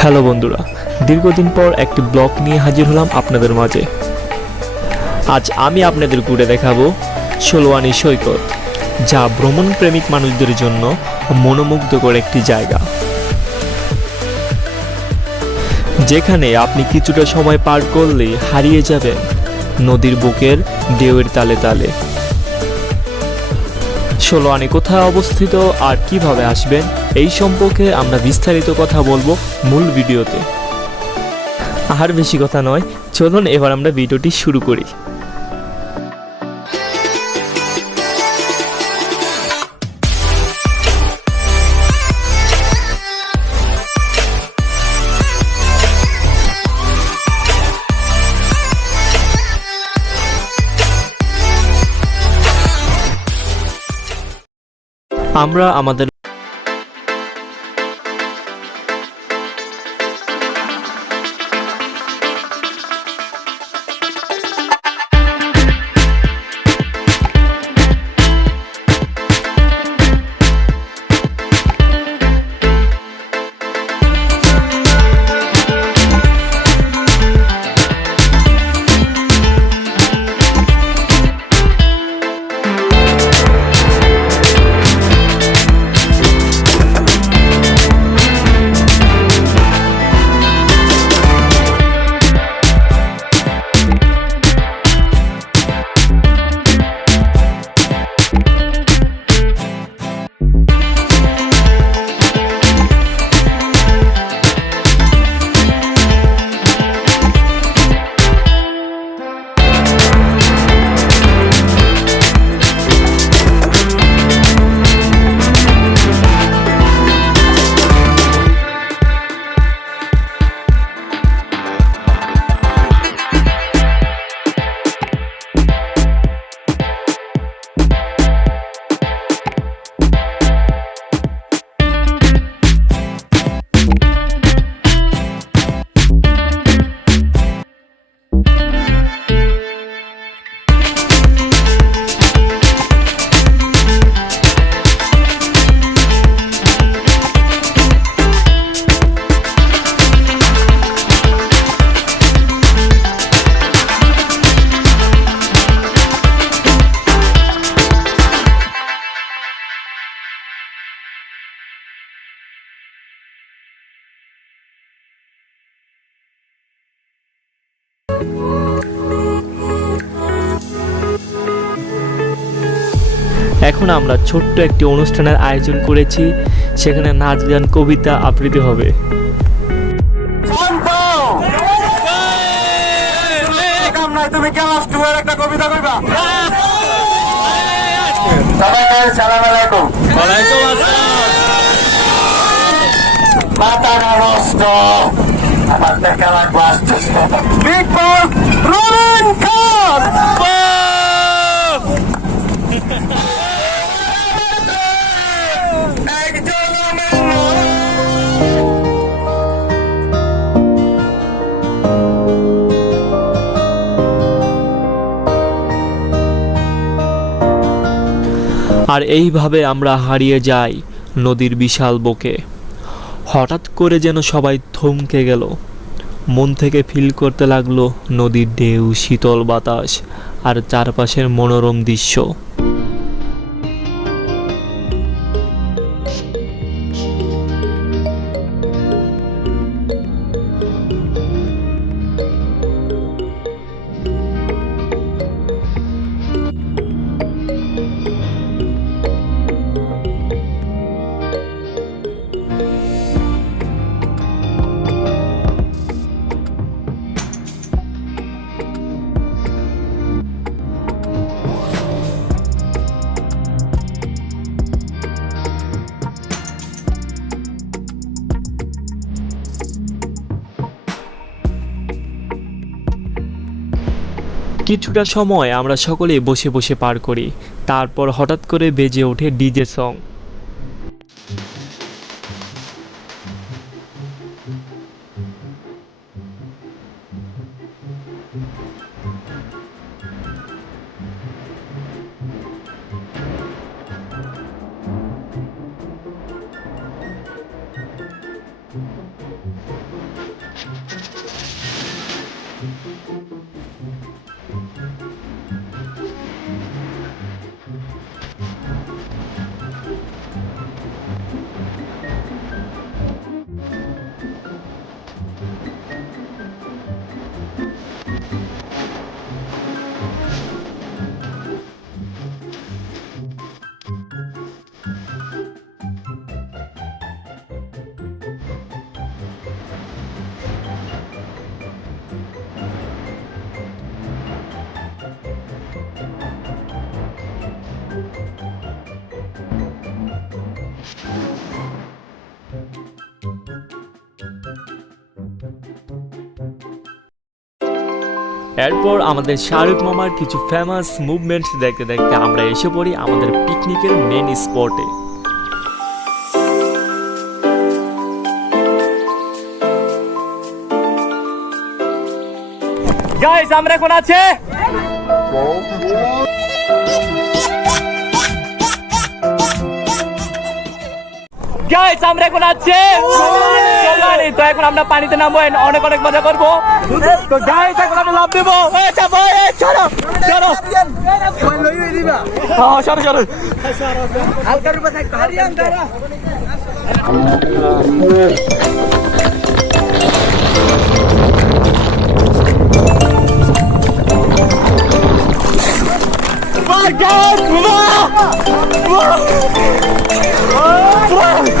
Hello বন্ধুরা, দীর্ঘদিন পর একটি ব্লগ নিয়ে হাজির হলাম আপনাদের মাঝে। আজ আমি আপনাদের ঘুরে দেখাবো ষোলোয়ানি সৈকত। যা ভ্রমণ প্রেমিক মানুষদের জন্য মনোমুগ্ধকর একটি জায়গা। যেখানে আপনি কিছুটা সময় পার করলে হারিয়ে যাবেন নদীর বুকের ঢেউয়ের তালে তালে। ষোলোয়ানি কোথায় অবস্থিত আর কীভাবে আসবেন এই সম্পর্কে আমরা বিস্তারিত কথা বলব মূল ভিডিওতে। আর বেশি কথা নয়, চলুন এবার আমরা ভিডিওটি শুরু করি। আমরা আমাদের এখন আমরা ছোট্ট একটি অনুষ্ঠানের আয়োজন করেছি, সেখানে নাচ গান, কবিতা আবৃত্তি হবে। তুমি ক্লাস আমার দেখা লাগবো রোলিং আর এইভাবে আমরা হারিয়ে যাই নদীর বিশাল বকে। হঠাৎ করে যেন সবাই থমকে গেল। মন থেকে ফিল করতে লাগল নদীর ঢেউ, শীতল বাতাস আর চারপাশের মনোরম দৃশ্য। কিছুটা সময় আমরা সকলে বসে বসে পার করি। তারপর হঠাৎ করে বেজে ওঠে ডিজে সং এরপর আমাদের শাহরুখ মামার কিছু ফেমাস মুভমেন্ট দেখতে দেখতে আমরা এসে পড়ি আমাদের পিকনিকের মেন স্পটে গাইস আমরা এখন আছে। গাইস আমরা এখন আছে। সোমানি তো এখন আমরা পানিতে নামবো অনেক অনেক মজা করব। তো গাইস এখন আমরা লাভ দেবো। এই চাপো এই চলো চলো। হ্যাঁ সরো সরো My God! তো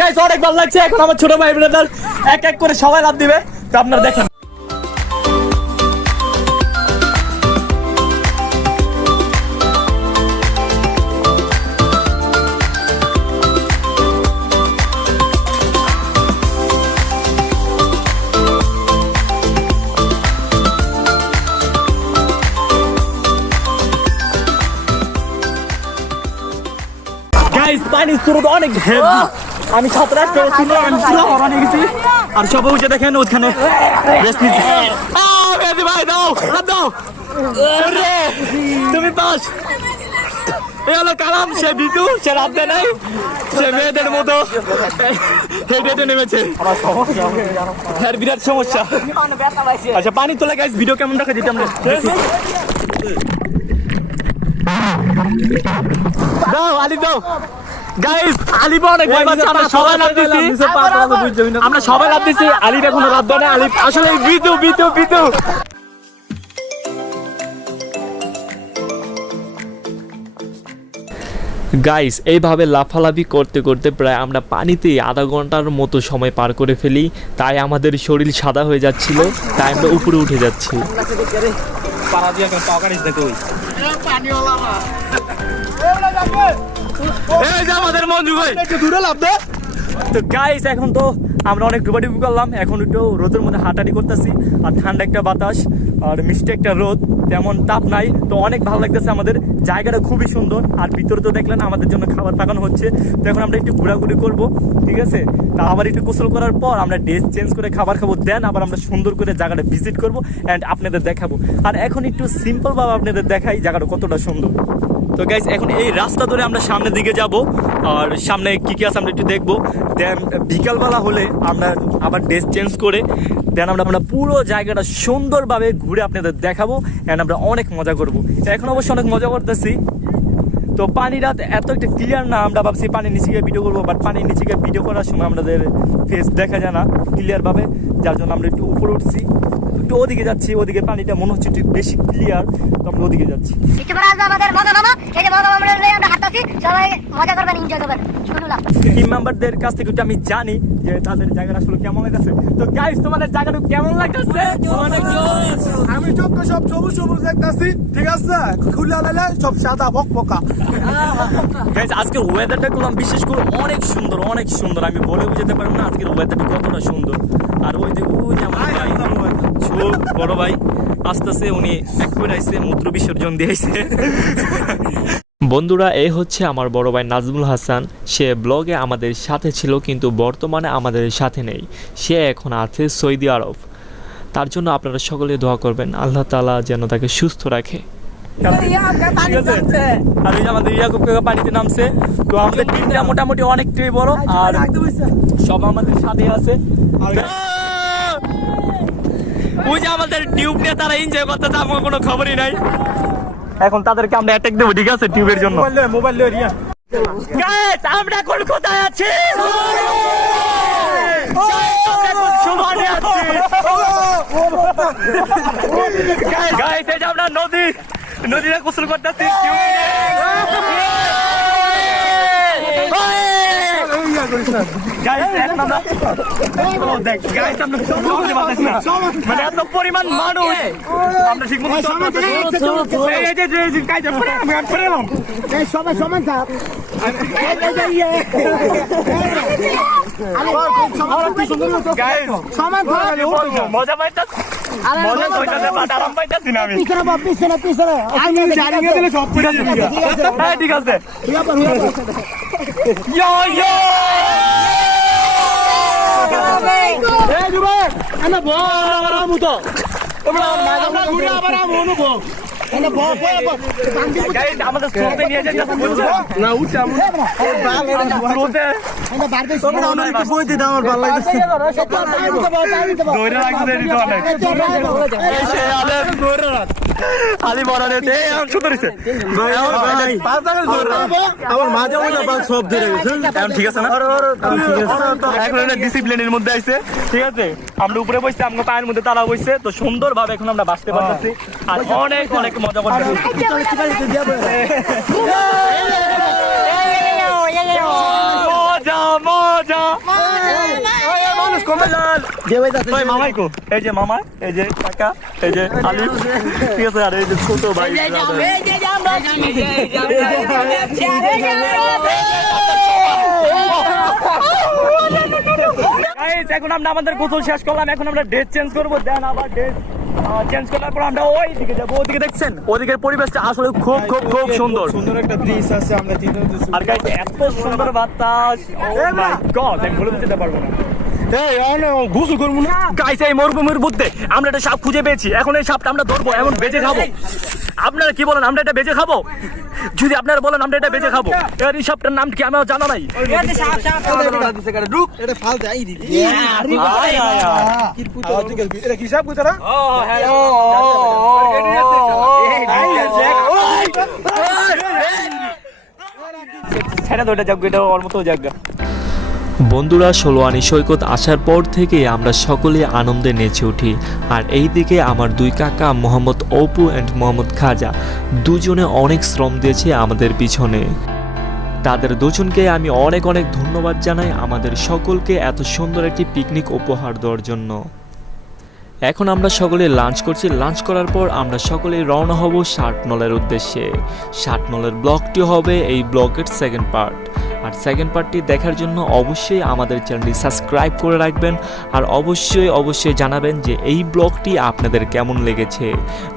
গাইস অনেক ভালো লাগছে। এখন আমার ছোট ভাই, ব্রাদার, এক এক করে সবাই লাভ দিবে। তো আপনারা দেখেন। অনেক হেভি আমি পুরো গেছি। আর সবাই উঠে দেখেন ওখানে রেস্ট নিচ্ছে। ভাই দাও হাত দাও। ওরে, তুমি পাস। এ হলো কালাম সে বিটু সে রাত নাই সে মেয়েদের মতো। হেঁটে হেঁটে নেমেছে। হ্যাঁ বিরাট সমস্যা। আচ্ছা পানি তোলা গাইস ভিডিও কেমন দেখা যেটা আমরা? দাও আলিফ দাও। গাইস আলিফ অনেক ভয় পাচ্ছে আমরা সবাই লাভ দিছি। আমরা সবাই লাভ দিছি আলিফ এখনও লাভ দেয় না আলিফ আসলে বিতু বিতু বিতু গাইস এইভাবে লাফালাফি করতে করতে প্রায় আমরা পানিতে আধা ঘণ্টার মতো সময় পার করে ফেলি। তাই আমাদের শরীর সাদা হয়ে যাচ্ছিল তাই আমরা উপরে উঠে যাচ্ছি। এই যে আমাদের মঞ্জু ভাই। একটু দূরে লাভ দে। তো গাইস এখন তো আমরা অনেক ডুবাডুবি করলাম। এখন একটু রোদের মধ্যে হাঁটাহাঁটি করতেছি আর ঠান্ডা একটা বাতাস আর মিষ্টি একটা রোদ তেমন তাপ নাই। তো অনেক ভালো লাগতেছে আমাদের। জায়গাটা খুবই সুন্দর আর ভিতরে তো দেখলেন আমাদের জন্য খাবার পাকানো হচ্ছে। তো এখন আমরা একটু ঘোরাঘুরি করব ঠিক আছে? তা আবার একটু গোসল করার পর আমরা ড্রেস চেঞ্জ করে খাবার খাব। দেন আবার আমরা সুন্দর করে জায়গাটা ভিজিট করব অ্যান্ড আপনাদের দেখাবো। আর এখন একটু সিম্পল ভাবে আপনাদের দেখাই জায়গাটা কতটা সুন্দর। তো গাইস এখন এই রাস্তা ধরে আমরা সামনের দিকে যাব, আর সামনে কী কী আছে আমরা একটু দেখব। দেন বিকালবেলা হলে আমরা আবার ড্রেস চেঞ্জ করে দেন আমরা আমরা পুরো জায়গাটা সুন্দরভাবে ঘুরে আপনাদের দেখাবো অ্যান্ড আমরা অনেক মজা করব। এখন অবশ্য অনেক মজা করতেছি। তো পানি রাত এত একটা ক্লিয়ার না, আমরা ভাবছি পানির নিচে গিয়ে ভিডিও করব বাট পানির নিচে গিয়ে ভিডিও করার সময় আমাদের ফেস দেখা যায় না ক্লিয়ারভাবে যার জন্য আমরা একটু উপরে উঠছি। একটু ওদিকে যাচ্ছি ওদিকে পানিটা মনে হচ্ছে একটু বেশি ক্লিয়ার তো আমরা ওদিকে যাচ্ছি। টিম মেম্বারদের কাছ থেকে আমি জানি যে তাদের জায়গাটা আসলে কেমন লাগতেছে। তো গাইস তোমাদের জায়গাটা কেমন লাগতেছে? আমি চোখ সব সবুজ সবুজ দেখতেছি ঠিক আছে? খুলে আলালে সব সাদা বক বকা গাইস আজকের ওয়েদারটা করলাম বিশেষ করে অনেক সুন্দর অনেক সুন্দর। আমি বলে বুঝাতে পারব না আজকের ওয়েদারটা কতটা সুন্দর। আর ওই যে ওই যে আমার বড় ভাই আস্তে আস্তে উনি এক করে আইসে মূত্র বিসর্জন দিয়েছে বন্ধুরা এই হচ্ছে আমার বড় ভাই নাজমুল হাসান। সে ব্লগে আমাদের সাথে ছিল কিন্তু বর্তমানে আমাদের সাথে নেই। সে এখন আছে সৌদি আরব। তার জন্য আপনারা সকলে দোয়া করবেন। আল্লাহ তালা যেন তাকে সুস্থ রাখে। আর আমাদের ইয়াকুব কাকা পানিতে নামছে। তো আমাদের টিমটা মোটামুটি অনেকটাই বড়। আর সব আমাদের সাথে আছে। ওই যে আমাদের টিউব নিয়ে তারা এনজয় করতেছে আমার কোনো খবরই নাই। এখন তাদেরকে আমরা অ্যাটাক দেবো ঠিক আছে টিউবের জন্য? মোবাইল রিয়া। Guys, আমরা কোন কোথায় আছি? Guys, এই যে আমরা নদী নদীতে গোসল করতেছি Guys, এখন আমরা ও, দেখ, guys, আমরা কিছু বুঝতে পারতেছি না। মানে এত পরিমাণ মানুষ আমরা ঠিক মতো। সবাই সমান থাক মজা পাইতাছি দিলে সব ঠিক আছে। আমরা ঘুরে আবার অনুভব আমাদের স্রোতে নিয়ে যেতে না উঠে আমরা বড় রে দে এখন সুন্দর আমার মাঝে মাঝে বাল সব ধরে গেছে। এখন ঠিক আছে না? এখন আমরা ডিসিপ্লিনের মধ্যে আইছে। ঠিক আছে আমরা উপরে বসছি আমরা পায়ের মধ্যে তারা বসছে তো সুন্দরভাবে এখন আমরা বাঁচতে পারতেছি। আর অনেক অনেক মজা করতেছি। মজা মজা। মানুষ কমে যান ভাই মামাই কো এই যে মামা এই যে কাকা এই যে ঠিক আছে আর এই যে ছোট ভাই Guys, এখন আমরা আমাদের গোসল শেষ করলাম এখন আমরা ড্রেস চেঞ্জ করব দেন আবার ড্রেস চেঞ্জ করার পর আমরা ওই দিকে যাব ওদিকে দেখছেন ওদিকের পরিবেশটা আসলে খুব খুব খুব সুন্দর সুন্দর একটা ব্রিজ আছে আমরা তিনজন আর গাইস এত সুন্দর বাতাস ও মাই গড আমি বলে পারব না গোসল করব না গাইস এই মরুভূমির মধ্যে আমরা একটা সাপ খুঁজে পেয়েছি এখন এই সাপটা আমরা ধরবো এখন বেঁচে খাব আপনারা কি বলেন আমরা এটা বেঁচে খাব যদি আপনারা বলেন আমরা এটা বেঁচে খাব এর এই সাপটার নাম কি আমার জানা নাই ছেড়ে তো এটা যাক এটা ওর মতো যাক বন্ধুরা, ষোলোয়ানি সৈকত আসার পর থেকে আমরা সকলে আনন্দে নেচে উঠি। আর এই দিকে আমার দুই কাকা, মোহাম্মদ অপু অ্যান্ড মোহাম্মদ খাজা, দুজনে অনেক শ্রম দিয়েছে আমাদের পিছনে। তাদের দুজনকে আমি অনেক অনেক ধন্যবাদ জানাই আমাদের সকলকে এত সুন্দর একটি পিকনিক উপহার দেওয়ার জন্য। এখন আমরা সকলে লাঞ্চ করছি। লাঞ্চ করার পর আমরা সকলে রওনা হব ষাটনলের উদ্দেশ্যে। ষাটনলের ব্লগটি হবে এই ব্লগের সেকেন্ড পার্ট আর সেকেন্ড পার্টটি দেখার জন্য অবশ্যই আমাদের চ্যানেলটি সাবস্ক্রাইব করে রাখবেন আর অবশ্যই অবশ্যই জানাবেন যে এই ব্লগটি আপনাদের কেমন লেগেছে।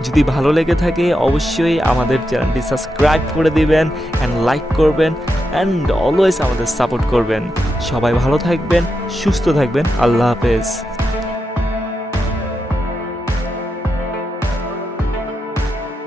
যদি ভালো লেগে থাকে, অবশ্যই আমাদের চ্যানেলটি সাবস্ক্রাইব করে দিবেন অ্যান্ড লাইক করবেন অ্যান্ড অলওয়েজ আমাদের সাপোর্ট করবেন। সবাই ভালো থাকবেন, সুস্থ থাকবেন। আল্লাহ হাফেজ।